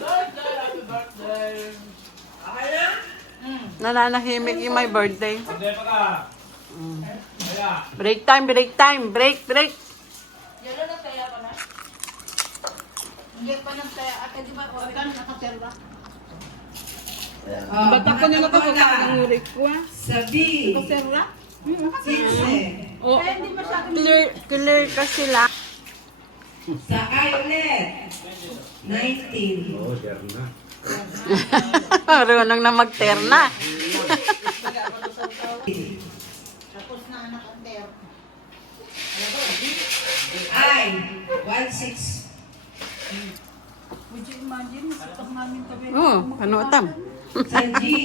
Happy birthday! Okay na? Nananahimik yung my birthday. Hindi pa ka. Kaya. Break time, break time, break, break. Yelo na kaya ka na? Hindi pa nang kaya. Ate, di ba? O, ikaw nakaserva? Ba't ako nyo nakakakain ng urik ko ah? Sabi. Nakaserva? Sise. Oh, Kaya hindi masyadong... clear ka sila. Sakay ulit. 19. Oo, sir na. Marunong na magterna. Tapos na anak ang ter. Ay, 16. Would you imagine? Masipag namin kami. Oh, ano tam? Sanji.